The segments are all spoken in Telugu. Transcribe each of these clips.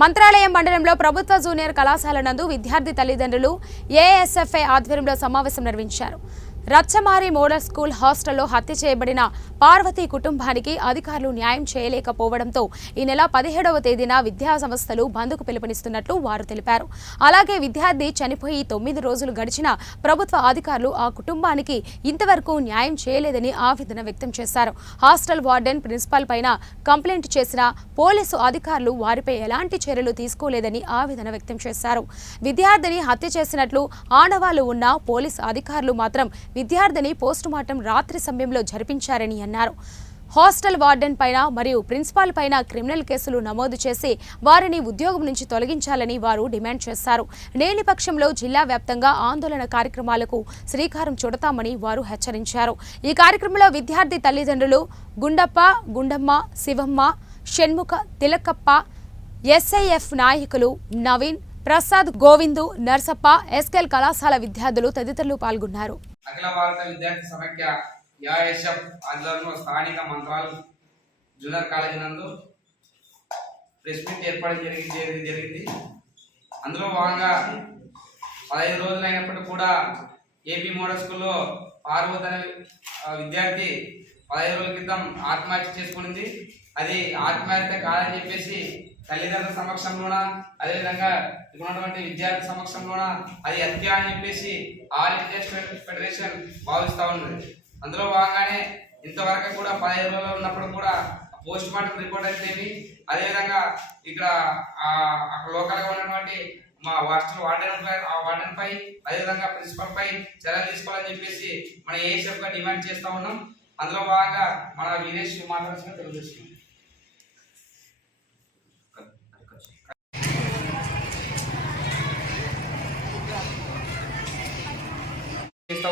మంత్రాలయం మండలంలో ప్రభుత్వ జూనియర్ కళాశాల నందు విద్యార్థి తల్లిదండ్రులు ఏఎస్ఎఫ్ఐ ఆధ్వర్యంలో సమావేశం నిర్వహించారు. రచ్చమారి మోడల్ స్కూల్ హాస్టల్లో హత్య చేయబడిన పార్వతి కుటుంబానికి అధికారులు న్యాయం చేయలేకపోవడంతో ఈ నెల 17వ తేదీన విద్యా సంస్థలు బంద్కు పిలుపునిస్తున్నట్లు వారు తెలిపారు. అలాగే విద్యార్థి చనిపోయి 9 రోజులు గడిచిన ప్రభుత్వ అధికారులు ఆ కుటుంబానికి ఇంతవరకు న్యాయం చేయలేదని ఆవేదన వ్యక్తం చేశారు. హాస్టల్ వార్డెన్ ప్రిన్సిపాల్ పైన కంప్లైంట్ చేసిన పోలీసు అధికారులు వారిపై ఎలాంటి చర్యలు తీసుకోలేదని ఆవేదన వ్యక్తం చేశారు. విద్యార్థిని హత్య చేసినట్లు ఆనవాళ్లు ఉన్న పోలీసు అధికారులు మాత్రం విద్యార్థిని పోస్టుమార్టం రాత్రి సమయంలో జరిపించారని అన్నారు. హాస్టల్ వార్డెన్ పైన మరియు ప్రిన్సిపాల్ పైన క్రిమినల్ కేసులు నమోదు చేసి వారిని ఉద్యోగం నుంచి తొలగించాలని వారు డిమాండ్ చేశారు. లేని పక్షంలో జిల్లా వ్యాప్తంగా ఆందోళన కార్యక్రమాలకు శ్రీకారం చుడతామని వారు హెచ్చరించారు. ఈ కార్యక్రమంలో విద్యార్థి తల్లిదండ్రులు గుండప్ప, గుండమ్మ, శివమ్మ, షణ్ముఖ, తిలకప్ప, ఎస్ఐఎఫ్ నాయకులు నవీన్, ప్రసాద్, గోవిందు, నర్సప్ప, ఎస్కెల్ కళాశాల విద్యార్థులు తదితరులు పాల్గొన్నారు. అఖిల భారత విద్యార్థి సమైక్య ఏఐఎస్ఎఫ్ ఆధ్వర్యంలో స్థానిక మంత్రాలయం జూనియర్ కాలేజీ నందు ప్రెస్ మీట్ ఏర్పాటు జరిగింది. అందులో భాగంగా 15 రోజులు అయినప్పటికీ కూడా ఏపీ మోడల్ స్కూల్లో పార్వతి అనే విద్యార్థి 15 రోజుల క్రితం ఆత్మహత్య చేసుకునింది. అది ఆత్మహత్య కాదని చెప్పేసి తల్లిదండ్రుల సమక్షంలోన, అదేవిధంగా ఉన్నటువంటి విద్యార్థి సమక్షంలోన అది హత్య అని చెప్పేసి ఆల్ ఇండియా స్టూడెంట్ ఫెడరేషన్ భావిస్తూ ఉన్నది. అందులో భాగంగానే ఇంతవరకు కూడా 15 రోజులు ఉన్నప్పుడు కూడా పోస్ట్ మార్టం రిపోర్ట్ అయితేవి, అదేవిధంగా ఇక్కడ లోకల్గా ఉన్నటువంటి మా హాస్టల్ వార్డెన్ పై అదేవిధంగా ప్రిన్సిపల్ పై చర్యలు తీసుకోవాలని చెప్పేసి మన ఏఎస్ఎఫ్ గా డిమాండ్ చేస్తూ ఉన్నాం. అందులో భాగంగా మన వీరేష్ మాట్లాడాల్సిన తెలియజేస్తున్నాం.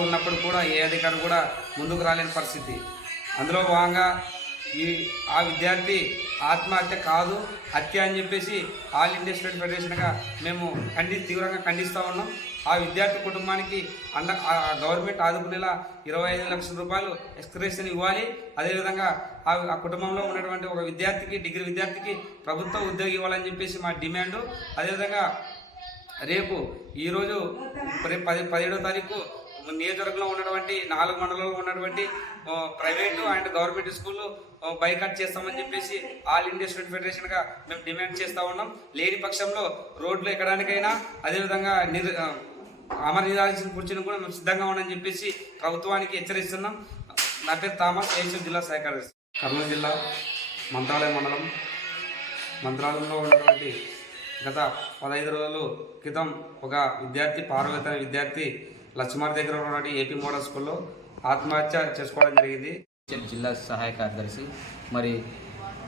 ఉన్నప్పుడు కూడా ఏ అధికారి కూడా ముందుకు రాలేని పరిస్థితి. అందులో భాగంగా ఆ విద్యార్థి ఆత్మహత్య కాదు, హత్య అని చెప్పేసి ఆల్ ఇండియా స్టూడెంట్ ఫెడరేషన్గా మేము తీవ్రంగా ఖండిస్తూ ఉన్నాం. ఆ విద్యార్థి కుటుంబానికి గవర్నమెంట్ ఆదుకునేలా 25 లక్షల రూపాయలు ఎక్స్గ్రేషన్ ఇవ్వాలి. అదేవిధంగా ఆ కుటుంబంలో ఉన్నటువంటి ఒక విద్యార్థికి, డిగ్రీ విద్యార్థికి ప్రభుత్వ ఉద్యోగం ఇవ్వాలని చెప్పేసి మా డిమాండు. అదేవిధంగా రేపు ఈరోజు 17వ తారీఖు నియోజకవర్గంలో ఉన్నటువంటి 4 మండలాల్లో ఉన్నటువంటి ప్రైవేటు అండ్ గవర్నమెంట్ స్కూళ్ళు బైకాట్ చేస్తామని చెప్పేసి ఆల్ ఇండియా స్టూడెంట్ ఫెడరేషన్గా మేము డిమాండ్ చేస్తూ ఉన్నాం. లేని పక్షంలో రోడ్లు ఎక్కడానికైనా అదేవిధంగా అమర నిరాశ కూర్చుని కూడా మేము సిద్ధంగా ఉన్నామని చెప్పేసి ప్రభుత్వానికి హెచ్చరిస్తున్నాం. నా పేరు థామస్, ఏఎస్ఎఫ్ జిల్లా శాఖ కార్యదర్శి. కర్నూలు జిల్లా మంత్రాలయం మండలం. మంత్రాలయంలో ఉన్నటువంటి గత 15 రోజుల క్రితం ఒక విద్యార్థి, పార్వతి అనే విద్యార్థి లక్ష్మార్ దగ్గర ఉన్నటువంటి ఏపీ మోడల్ స్కూల్లో ఆత్మహత్య చేసుకోవడం జరిగింది. జిల్లా సహాయ కార్యదర్శి. మరి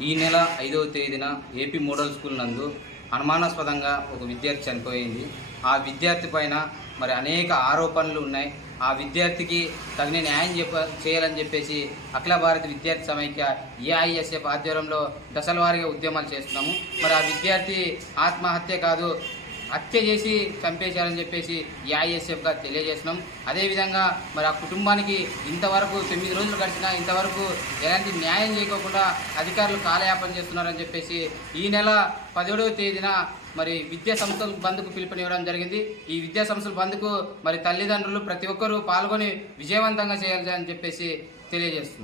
ఈ నెల 5వ తేదీన ఏపీ మోడల్ స్కూల్ నందు అనుమానాస్పదంగా ఒక విద్యార్థి చనిపోయింది. ఆ విద్యార్థి పైన మరి అనేక ఆరోపణలు ఉన్నాయి. ఆ విద్యార్థికి తగిన న్యాయం చేయాలని చెప్పేసి అఖిల భారత విద్యార్థి సమైక్య ఏఐఎస్ఎఫ్ ఆధ్వర్యంలో దశల వారీగా ఉద్యమాలు చేస్తున్నాము. మరి ఆ విద్యార్థి ఆత్మహత్య కాదు, హత్య చేసి చంపేశారని చెప్పేసి ఏఐఎస్ఎఫ్గా తెలియజేస్తున్నాం. అదేవిధంగా మరి ఆ కుటుంబానికి ఇంతవరకు 9 రోజులు గడిచినా ఇంతవరకు ఎలాంటి న్యాయం చేయకోకుండా అధికారులు కాలయాపన చేస్తున్నారని చెప్పేసి ఈ నెల 17వ తేదీన మరి విద్యా సంస్థల బంద్కు పిలుపునివ్వడం జరిగింది. ఈ విద్యా సంస్థల బంద్కు మరి తల్లిదండ్రులు ప్రతి ఒక్కరూ పాల్గొని విజయవంతంగా చేయాలని చెప్పేసి తెలియజేస్తున్నాం.